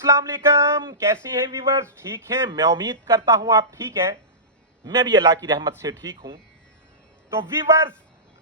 अस्सलाम वालेकुम। कैसे हैं व्यूअर्स? ठीक हैं? मैं उम्मीद करता हूं आप ठीक हैं। मैं भी अल्लाह की रहमत से ठीक हूं। तो व्यूअर्स,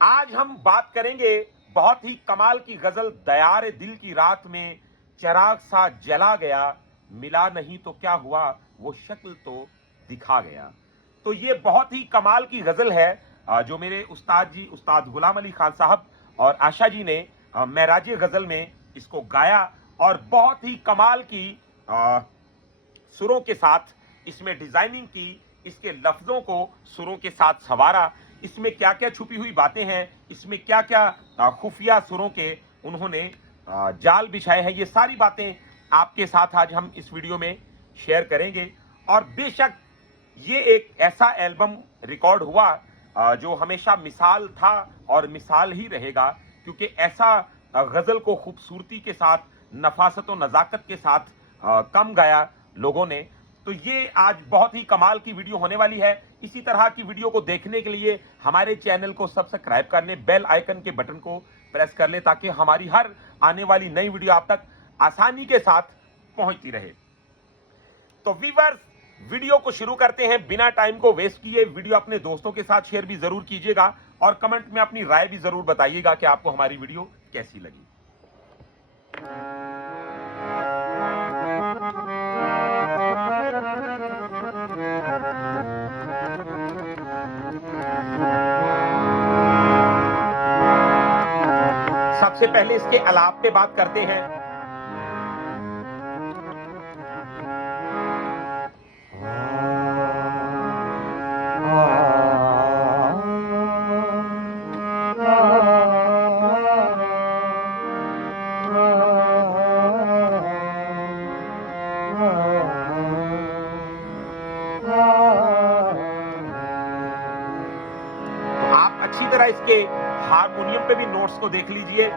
आज हम बात करेंगे बहुत ही कमाल की गजल दयार दिल की रात में चिराग सा जला गया, मिला नहीं तो क्या हुआ वो शक्ल तो दिखा गया। तो ये बहुत ही कमाल की गजल है जो मेरे उस्ताद जी उस्ताद गुलाम अली खान साहब और आशा जी ने महराज गजल में इसको गाया और बहुत ही कमाल की सुरों के साथ इसमें डिजाइनिंग की, इसके लफ्जों को सुरों के साथ संवारा। इसमें क्या क्या छुपी हुई बातें हैं, इसमें क्या क्या खुफिया सुरों के उन्होंने जाल बिछाए हैं, ये सारी बातें आपके साथ आज हम इस वीडियो में शेयर करेंगे। और बेशक ये एक ऐसा एल्बम रिकॉर्ड हुआ जो हमेशा मिसाल था और मिसाल ही रहेगा, क्योंकि ऐसा गजल को खूबसूरती के साथ, नफासत और नजाकत के साथ कम गाया लोगों ने। तो ये आज बहुत ही कमाल की वीडियो होने वाली है। इसी तरह की वीडियो को देखने के लिए हमारे चैनल को सब्सक्राइब कर लें, बेल आइकन के बटन को प्रेस कर लें, ताकि हमारी हर आने वाली नई वीडियो आप तक आसानी के साथ पहुंचती रहे। तो व्यूअर्स, वीडियो को शुरू करते हैं बिना टाइम को वेस्ट किए। वीडियो अपने दोस्तों के साथ शेयर भी जरूर कीजिएगा और कमेंट में अपनी राय भी जरूर बताइएगा कि आपको हमारी वीडियो कैसी लगी। सबसे पहले इसके अलाप पे बात करते हैं। आप अच्छी तरह इसके हारमोनियम पे भी नोट्स को देख लीजिए।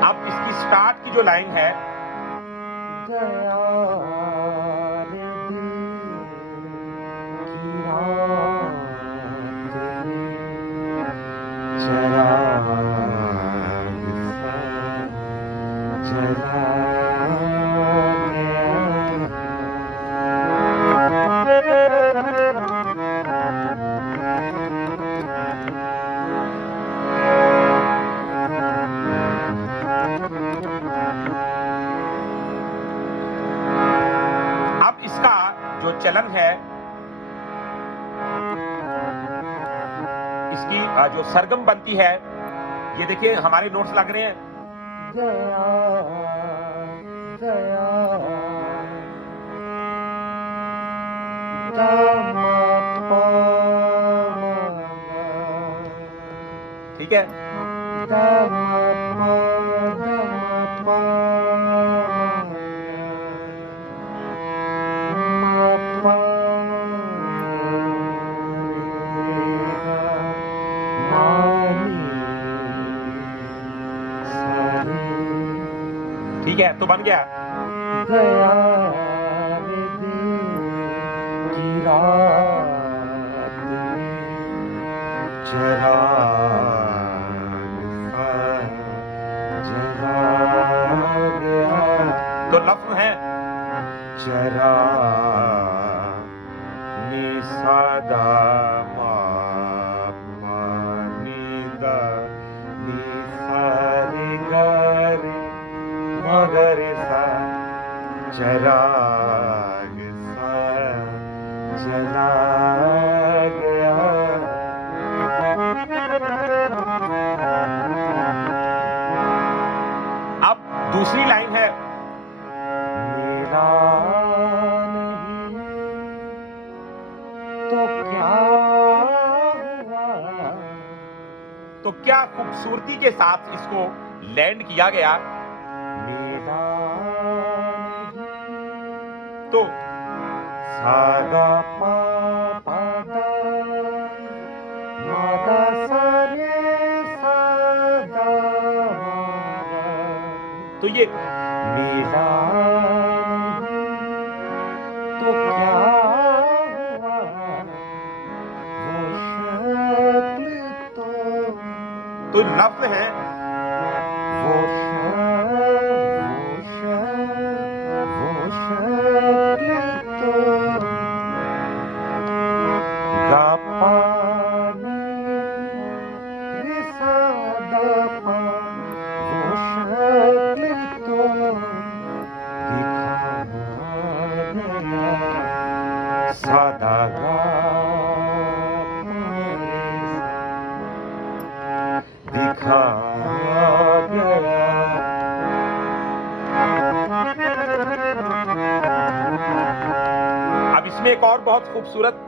अब इसकी स्टार्ट की जो लाइन है, अब इसका जो चलन है, इसकी जो सरगम बनती है, ये देखिए हमारे नोट्स लग रहे हैं। ठीक है, ठीक है, तो बन गया। तो लफ्ज है चरा निसादा मगर सा चराग सा जला गया। अब दूसरी लाइन है, मेरा नहीं तो क्या हुआ। तो क्या खूबसूरती के साथ इसको लैंड किया गया। तो सागा पा पा दा मा दा सा रे सा दा तो ये मिला तो क्या हुआ, वो शक्ल तो लफ्ज है वो शक्ल तो गा पानी रिसादा पा वो शक्ल तो दिखा गया सादा गा दिखा गया। अब इसमें एक और बहुत खूबसूरत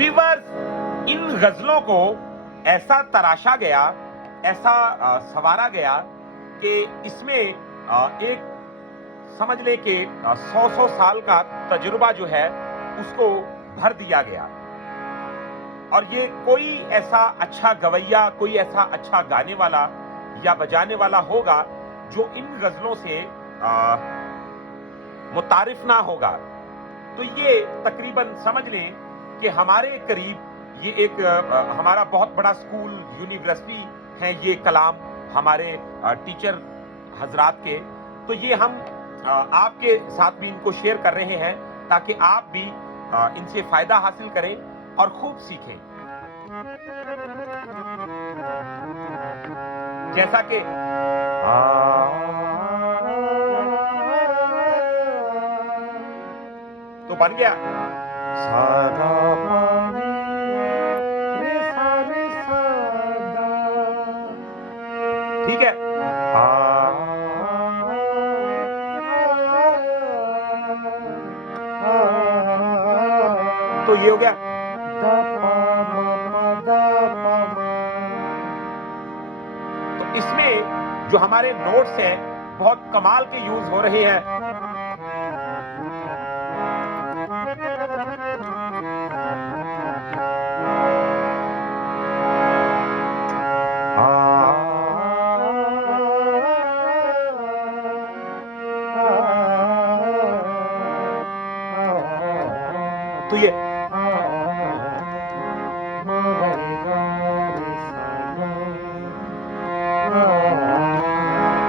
व्यूअर्स, इन गजलों को ऐसा तराशा गया, ऐसा संवारा गया कि इसमें एक समझ ले कि 100 साल का तजुर्बा जो है उसको भर दिया गया। और ये कोई ऐसा अच्छा गवैया, कोई ऐसा अच्छा गाने वाला या बजाने वाला होगा जो इन गजलों से मुतारिफ ना होगा। तो ये तकरीबन समझ लें कि हमारे करीब ये एक हमारा बहुत बड़ा स्कूल, यूनिवर्सिटी है ये कलाम हमारे टीचर हजरात के। तो ये हम आपके साथ भी इनको शेयर कर रहे हैं ताकि आप भी इनसे फायदा हासिल करें और खूब सीखें। जैसा कि तो बन गया सादा पानी रे सादा, ठीक है। तो ये हो गया। तो इसमें जो हमारे नोट्स हैं बहुत कमाल के यूज हो रहे हैं। तो ये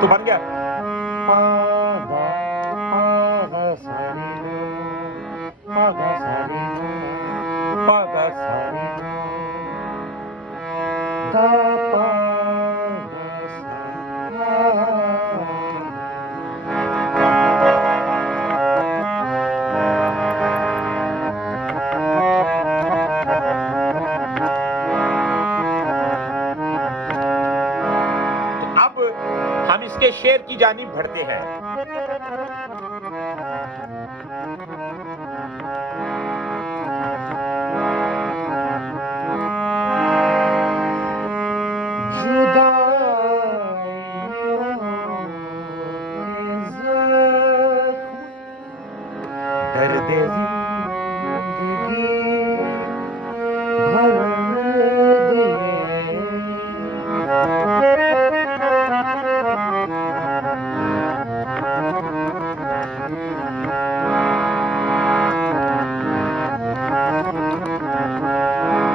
तो बन गया हम इसके शेर की जानिब बढ़ते हैं।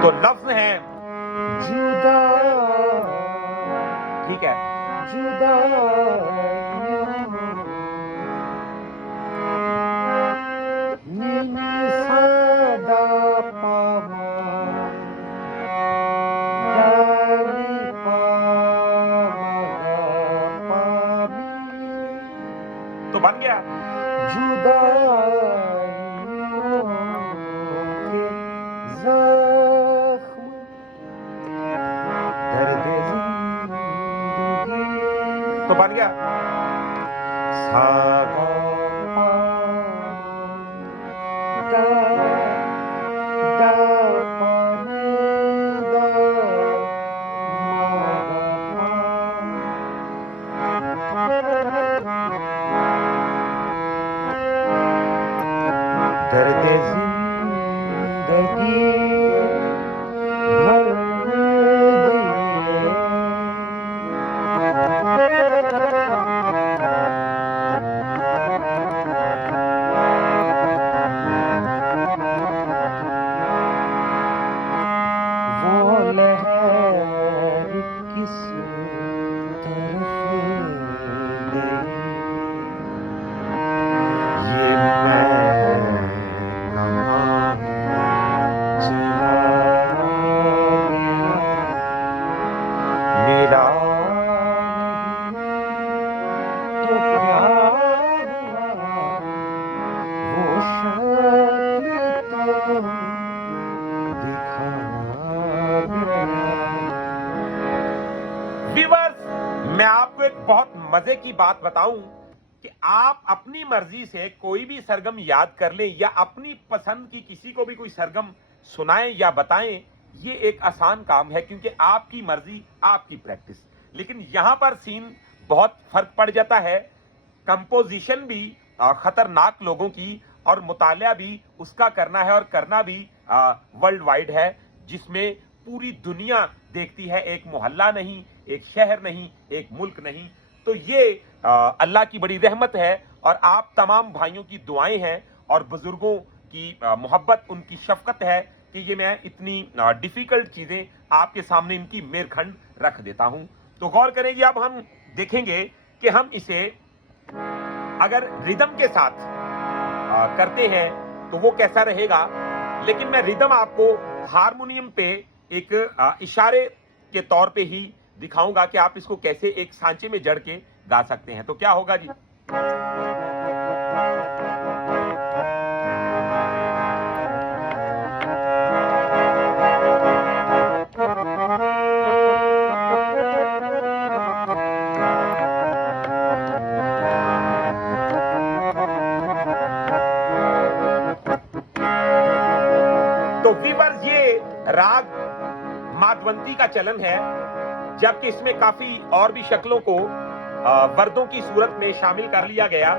तो लफ्ज है जुदा, ठीक है, जुदा सादा पावा तो बन गया जुदा तो बन गया सादा मजे की बात बताऊं कि आप अपनी मर्जी से कोई भी सरगम याद कर लें या अपनी पसंद की किसी को भी कोई सरगम सुनाएं या बताएं, ये एक आसान काम है क्योंकि आपकी मर्जी आपकी प्रैक्टिस। लेकिन यहां पर सीन बहुत फर्क पड़ जाता है। कंपोजिशन भी खतरनाक लोगों की और मुतालिया भी उसका करना है और करना भी वर्ल्ड वाइड है, जिसमें पूरी दुनिया देखती है, एक मोहल्ला नहीं, एक शहर नहीं, एक मुल्क नहीं। तो ये अल्लाह की बड़ी रहमत है और आप तमाम भाइयों की दुआएं हैं और बुजुर्गों की मोहब्बत, उनकी शफकत है कि ये मैं इतनी डिफिकल्ट चीजें आपके सामने इनकी मेरखंड रख देता हूं। तो गौर करेंगे, अब हम देखेंगे कि हम इसे अगर रिदम के साथ करते हैं तो वो कैसा रहेगा। लेकिन मैं रिदम आपको हारमोनियम पे एक इशारे के तौर पे ही दिखाऊंगा कि आप इसको कैसे एक सांचे में जड़ के गा सकते हैं। तो क्या होगा जी, तो वीवर्स ये राग माधवंती का चलन है, जबकि इसमें काफी और भी शक्लों को वर्दों की सूरत में शामिल कर लिया गया,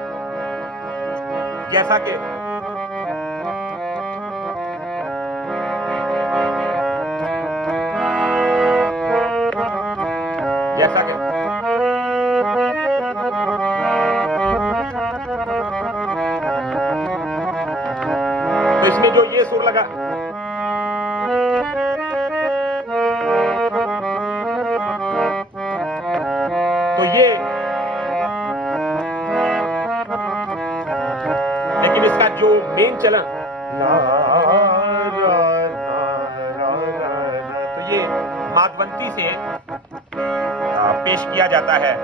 जैसा कि जैसा कि तो इसमें जो ये सुर लगा, तो ये, लेकिन इसका जो मेन चलन तो ये माधवंती से पेश किया जाता है।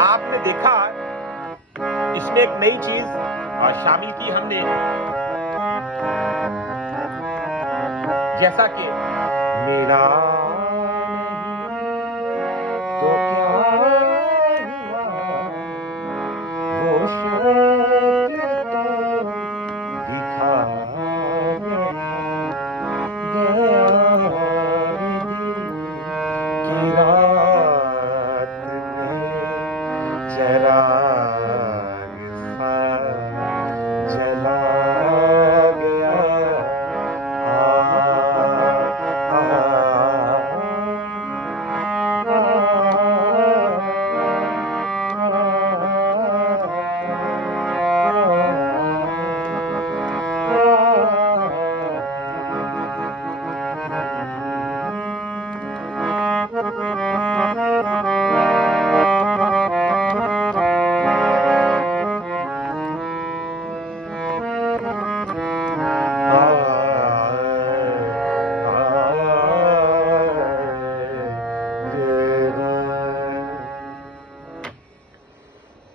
आपने देखा इसमें एक नई चीज शामिल की हमने, जैसा कि मेरा तो क्या हुआ वो शक्ल तो दिखा गया की रात में चराग सा जला गया।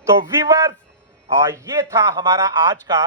तो व्यूअर्स, ये था हमारा आज का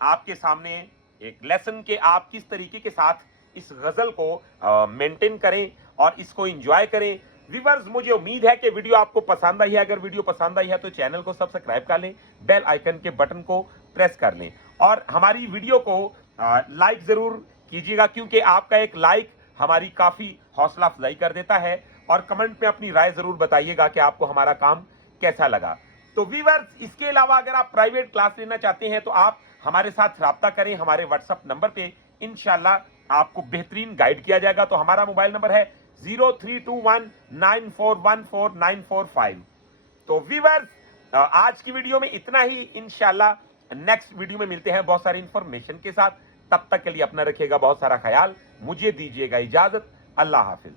आपके सामने एक लेसन के आप किस तरीके के साथ इस गजल को मेंटेन करें और इसको एंजॉय करें। व्यूअर्स, मुझे उम्मीद है कि वीडियो आपको पसंद आई है। अगर वीडियो पसंद आई है तो चैनल को सब्सक्राइब कर लें, बेल आइकन के बटन को प्रेस कर लें और हमारी वीडियो को लाइक जरूर कीजिएगा, क्योंकि आपका एक लाइक हमारी काफी हौसला अफजाई कर देता है। और कमेंट में अपनी राय जरूर बताइएगा कि आपको हमारा काम कैसा लगा। तो व्यूअर्स, इसके अलावा अगर आप प्राइवेट क्लास लेना चाहते हैं तो आप हमारे साथ राब्ता करें हमारे व्हाट्सएप नंबर पे। इंशाल्लाह आपको बेहतरीन गाइड किया जाएगा। तो हमारा मोबाइल नंबर है 0321941495। तो व्यूअर्स, आज की वीडियो में इतना ही। इंशाल्लाह नेक्स्ट वीडियो में मिलते हैं बहुत सारी इंफॉर्मेशन के साथ। तब तक के लिए अपना रखिएगा बहुत सारा ख्याल। मुझे दीजिएगा इजाजत। अल्लाह हाफिज।